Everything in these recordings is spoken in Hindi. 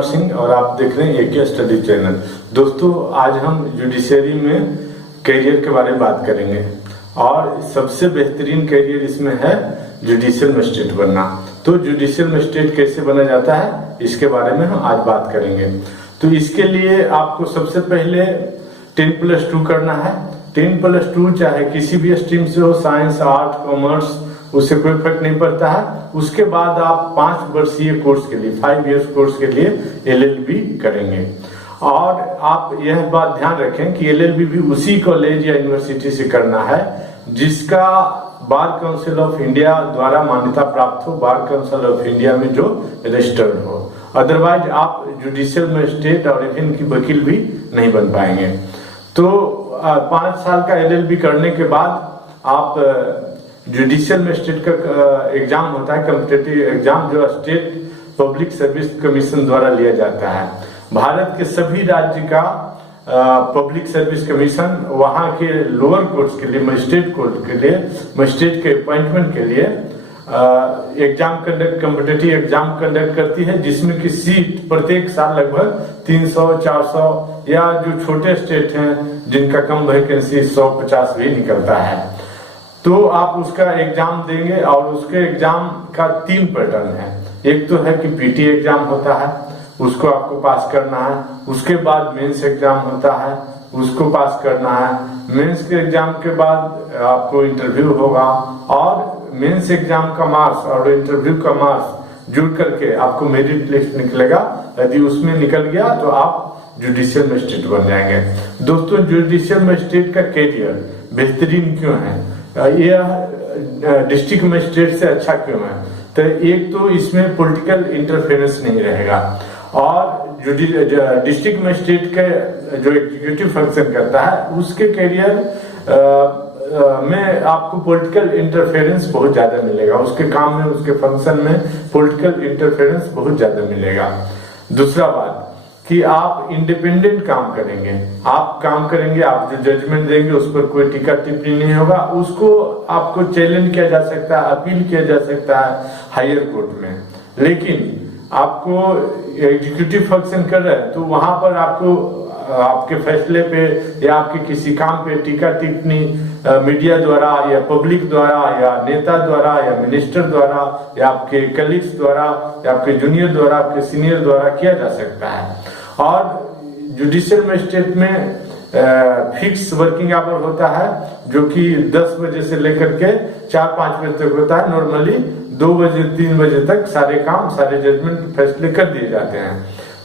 कुमार सिंह और आप देख रहे हैं एके स्टडी चैनल। दोस्तों, आज हम जुडिशरी में कैरियर के बारे में बात करेंगे और सबसे बेहतरीन कैरियर इसमें है जुडिशियल मजिस्ट्रेट बनना। तो जुडिशियल मजिस्ट्रेट कैसे बना जाता है इसके बारे में हम आज बात करेंगे। तो इसके लिए आपको सबसे पहले 10+2 करना है। 10+2 चाहे किसी भी स्ट्रीम से हो, साइंस, आर्ट, कॉमर्स, उससे कोई फर्क नहीं पड़ता है। उसके बाद आप 5 वर्षीय कोर्स के लिए 5 इयर्स कोर्स के लिए LLB करेंगे। और आप यह बात ध्यान रखें कि LLB भी उसी कॉलेज या यूनिवर्सिटी से करना है जिसका बार काउंसिल ऑफ इंडिया द्वारा मान्यता प्राप्त हो, बार काउंसिल ऑफ इंडिया में जो रजिस्टर्ड हो। अदरवाइज आप जुडिशियल मजिस्ट्रेट और इवन की वकील भी नहीं बन पाएंगे। तो 5 साल का LLB करने के बाद आप जुडिशियल मजिस्ट्रेट का एग्जाम होता है, कॉम्पिटिटिव एग्जाम, जो स्टेट पब्लिक सर्विस कमीशन द्वारा लिया जाता है। भारत के सभी राज्य का पब्लिक सर्विस कमीशन वहां के लोअर कोर्ट्स के लिए, मजिस्ट्रेट कोर्ट के लिए, मजिस्ट्रेट के अपॉइंटमेंट के लिए कॉम्पिटिटिव एग्जाम कंडक्ट करती है, जिसमें की सीट प्रत्येक साल लगभग 300-400 या जो छोटे स्टेट हैं जिनका कम वैकेंसी 150 भी निकलता है। तो आप उसका एग्जाम देंगे और उसके एग्जाम का 3 पैटर्न है। एक तो है कि PT एग्जाम होता है, उसको आपको पास करना है। उसके बाद मेंस एग्जाम होता है, उसको पास करना है। मेंस के एग्जाम के बाद आपको इंटरव्यू होगा और मेंस एग्जाम का मार्क्स और इंटरव्यू का मार्क्स जुड़ करके आपको मेरिट लिस्ट निकलेगा। यदि उसमें निकल गया तो आप जुडिशियल मजिस्ट्रेट बन जाएंगे। दोस्तों, जुडिशियल मजिस्ट्रेट का कैरियर बेहतरीन क्यों है, यह डिस्ट्रिक्ट मजिस्ट्रेट से अच्छा क्यों है? तो एक तो इसमें पॉलिटिकल इंटरफेरेंस नहीं रहेगा और डिस्ट्रिक्ट मजिस्ट्रेट के जो एग्जीक्यूटिव फंक्शन करता है उसके कैरियर में आपको पॉलिटिकल इंटरफेरेंस बहुत ज्यादा मिलेगा। उसके काम में, उसके फंक्शन में पॉलिटिकल इंटरफेरेंस बहुत ज्यादा मिलेगा। दूसरा बात कि आप इंडिपेंडेंट काम करेंगे। आप काम करेंगे, आप जो जजमेंट देंगे उस पर कोई टीका टिप्पणी नहीं होगा। उसको आपको चैलेंज किया जा सकता है, अपील किया जा सकता है हायर कोर्ट में। लेकिन आपको एग्जीक्यूटिव फंक्शन कर रहे हैं तो वहां पर आपको आपके फैसले पे या आपके किसी काम पे टीका टिप्पणी मीडिया द्वारा या पब्लिक द्वारा या नेता द्वारा या मिनिस्टर द्वारा या आपके कलीग्स द्वारा या आपके जूनियर द्वारा, आपके सीनियर द्वारा किया जा सकता है। और जुडिशियल मजिस्ट्रेट में फिक्स वर्किंग आवर होता है जो कि 10 बजे से लेकर के 4-5 बजे तक होता है। नॉर्मली 2 बजे 3 बजे तक सारे काम, सारे जजमेंट फैसले कर दिए जाते हैं।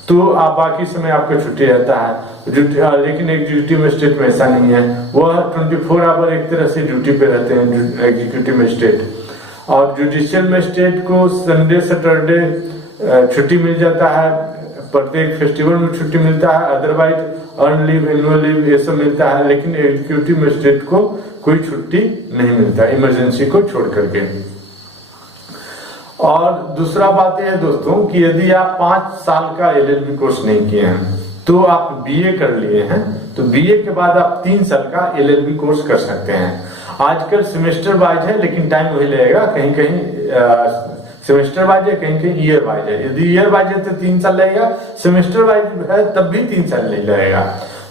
तो आप बाकी समय आपका छुट्टी रहता है। लेकिन एग्जीक्यूटिव मजिस्ट्रेट में ऐसा नहीं है, वह 24 आवर एक तरह से ड्यूटी पे रहते हैं एग्जीक्यूटिव मजिस्ट्रेट। और जुडिशियल मजिस्ट्रेट को संडे सैटरडे छुट्टी मिल जाता है, प्रत्येक फेस्टिवल में छुट्टी मिलता है, otherwise earn leave, annual leave ये सब मिलता है। लेकिन एग्जीक्यूटिव मजिस्ट्रेट को कोई छुट्टी नहीं मिलता इमरजेंसी को छोड़ करके। और दूसरा बात यह है दोस्तों कि यदि आप 5 साल का LLB कोर्स नहीं किए हैं तो आप BA कर लिए हैं, तो BA के बाद आप 3 साल का LLB कोर्स कर सकते हैं। आजकल सेमेस्टर वाइज है, लेकिन टाइम वही लगेगा। कहीं कहीं सेमेस्टर वाइज है, कहीं कहीं ईयर वाइज है। यदि ईयर वाइज है तो 3 साल लगेगा, सेमेस्टर वाइज है तब भी 3 साल नहीं लगेगा।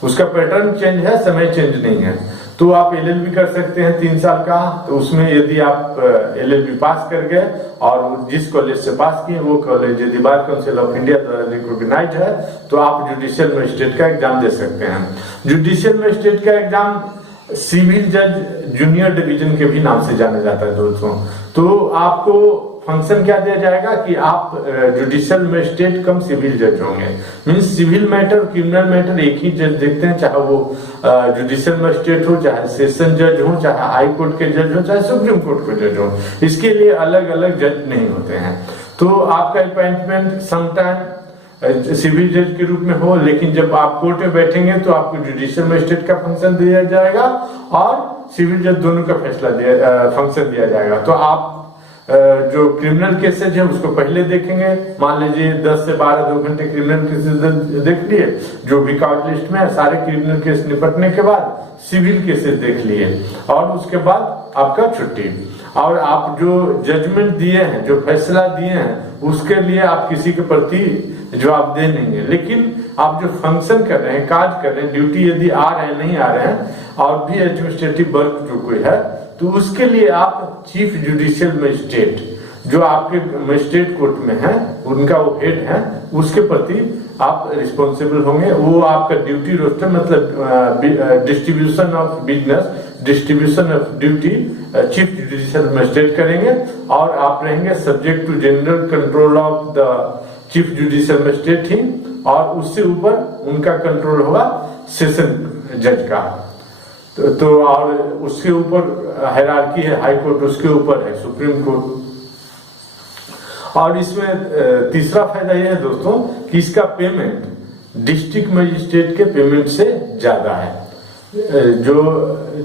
उसका पैटर्न चेंज है, समय चेंज नहीं है। तो आप LLB कर सकते हैं 3 साल का। तो उसमें यदि आप LLB पास कर गए और जिस कॉलेज से पास किए वो कॉलेज यदि बार काउंसिल ऑफ इंडिया द्वारा रिकॉग्नाइज्ड है तो आप जुडिशियल मजिस्ट्रेट का एग्जाम दे सकते हैं। जुडिशियल मजिस्ट्रेट का एग्जाम सिविल जज जूनियर डिवीजन के भी नाम से जाना जाता है दोस्तों। तो आपको फंक्शन क्या दिया जाएगा कि आप जुडिशियल मजिस्ट्रेट कम सिविल जज होंगे। Means civil matter, criminal matter एक ही जज देखते हैं, चाहे वो जुडिशियल मजिस्ट्रेट हो, चाहे सेशन जज हो, चाहे हाई कोर्ट के जज हो, चाहे सुप्रीम कोर्ट के जज हो। इसके लिए अलग अलग जज नहीं होते हैं। तो आपका अपॉइंटमेंट समटाइम सिविल जज के रूप में हो, लेकिन जब आप कोर्ट में बैठेंगे तो आपको जुडिशियल मजिस्ट्रेट का फंक्शन दिया जाएगा और सिविल जज दोनों का फंक्शन दिया जाएगा। तो आप जो क्रिमिनल केसेज है उसको पहले देखेंगे। मान लीजिए 10 से 12 2 घंटे क्रिमिनल केसेज देख लिए, जो भी काउंट लिस्ट में है सारे क्रिमिनल केस निपटने के बाद सिविल केसेज देख लिए और उसके बाद आपका छुट्टी। और आप जो जजमेंट दिए हैं, जो फैसला दिए हैं, उसके लिए आप किसी के प्रति जो आप दे नहीं है, लेकिन आप जो फंक्शन कर रहे हैं, कार्य कर रहे हैं, ड्यूटी यदि आ रहे हैं नहीं आ रहे हैं और भी एडमिनिस्ट्रेटिव वर्क जो कोई है, तो उसके लिए आप चीफ जुडिशियल मजिस्ट्रेट जो आपके मजिस्ट्रेट कोर्ट में है, उनका वो हेड है, उसके प्रति आप रिस्पॉन्सिबल होंगे। वो आपका ड्यूटी रोस्टर मतलब distribution of business, distribution of duty chief judicial magistrate करेंगे और आप रहेंगे subject to general control of the chief judicial magistrate ही, और उससे ऊपर उनका कंट्रोल होगा सेशन जज का। तो और उसके ऊपर हायरार्की है, हाई कोर्ट उसके ऊपर है सुप्रीम कोर्ट। और इसमें तीसरा फायदा यह है दोस्तों कि इसका पेमेंट डिस्ट्रिक्ट मजिस्ट्रेट के पेमेंट से ज्यादा है। जो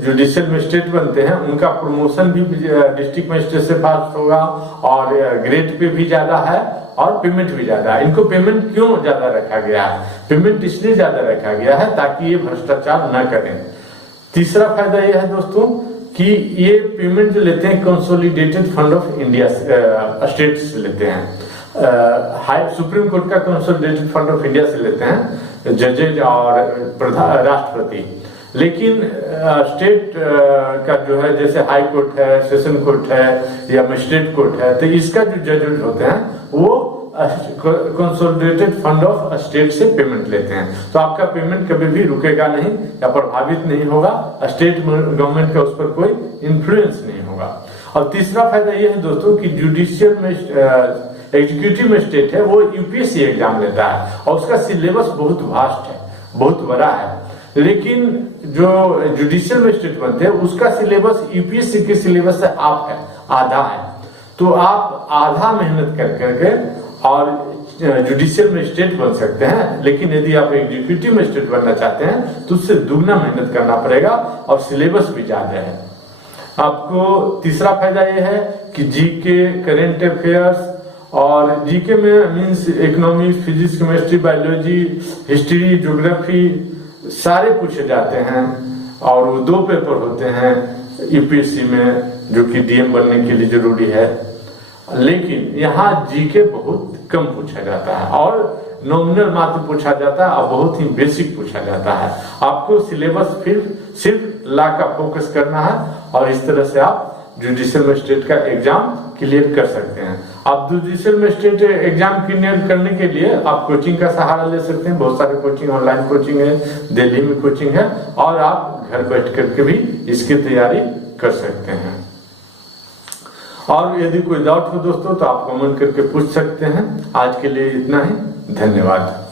जुडिशियल मजिस्ट्रेट बनते हैं उनका प्रमोशन भी डिस्ट्रिक्ट मजिस्ट्रेट से फास्ट होगा और ग्रेड पे भी ज्यादा है और पेमेंट भी ज्यादा है। इनको पेमेंट क्यों ज्यादा रखा गया है? पेमेंट इसलिए ज्यादा रखा गया है ताकि ये भ्रष्टाचार न करें। तीसरा फायदा यह है दोस्तों कि ये पेमेंट जो लेते हैं consolidated fund of India state से लेते हैं, हाई सुप्रीम कोर्ट का कंसोलिडेटेड फंड ऑफ इंडिया से लेते हैं जजेज और राष्ट्रपति। लेकिन स्टेट का जो है जैसे हाई कोर्ट है, सेशन कोर्ट है या मजिस्ट्रेट कोर्ट है, तो इसका जो जजेज होते हैं वो कंसोलिडेटेड फंड ऑफ स्टेट से पेमेंट लेते हैं। तो आपका पेमेंट कभी भी रुकेगा नहीं या प्रभावित नहीं होगा, स्टेट गवर्नमेंट का उस पर कोई इन्फ्लुएंस नहीं होगा। और तीसरा फायदा यह है दोस्तों कि जुडिशियल में एग्जीक्यूटिव मजिस्ट्रेट है वो यूपीएससी एग्जाम लेता है और उसका सिलेबस बहुत वास्ट है, बहुत बड़ा है। लेकिन जो जुडिशियल मजिस्ट्रेट बनते हैं उसका सिलेबस यूपीएससी के सिलेबस से हाफ है, आधा है। तो आप आधा मेहनत कर करके और जुडिशियल मजिस्ट्रेट बन सकते हैं, लेकिन यदि आप एग्जीक्यूटिव मजिस्ट्रेट बनना चाहते हैं तो उससे दुगना मेहनत करना पड़ेगा और सिलेबस भी ज्यादा है। आपको तीसरा फायदा यह है कि जीके, करेंट अफेयर्स, और जीके में means economics, physics, chemistry, biology, history, geography सारे पूछे जाते हैं और वो 2 पेपर होते हैं यूपीएससी में जो कि डीएम बनने के लिए जरूरी है। लेकिन यहाँ जीके बहुत कम पूछा जाता है और नॉमिनल मात्र पूछा जाता है और बहुत ही बेसिक पूछा जाता है। आपको सिलेबस फिर सिर्फ लॉ का फोकस करना है और इस तरह से आप जुडिशियल मजिस्ट्रेट का एग्जाम क्लियर कर सकते हैं। आप जुडिशियल मजिस्ट्रेट एग्जाम क्लियर करने के लिए आप कोचिंग का सहारा ले सकते हैं। बहुत सारे कोचिंग, ऑनलाइन कोचिंग है, दिल्ली में कोचिंग है और आप घर बैठ करके भी इसकी तैयारी कर सकते हैं। और यदि कोई डाउट हो दोस्तों तो आप कमेंट करके पूछ सकते हैं। आज के लिए इतना ही, धन्यवाद।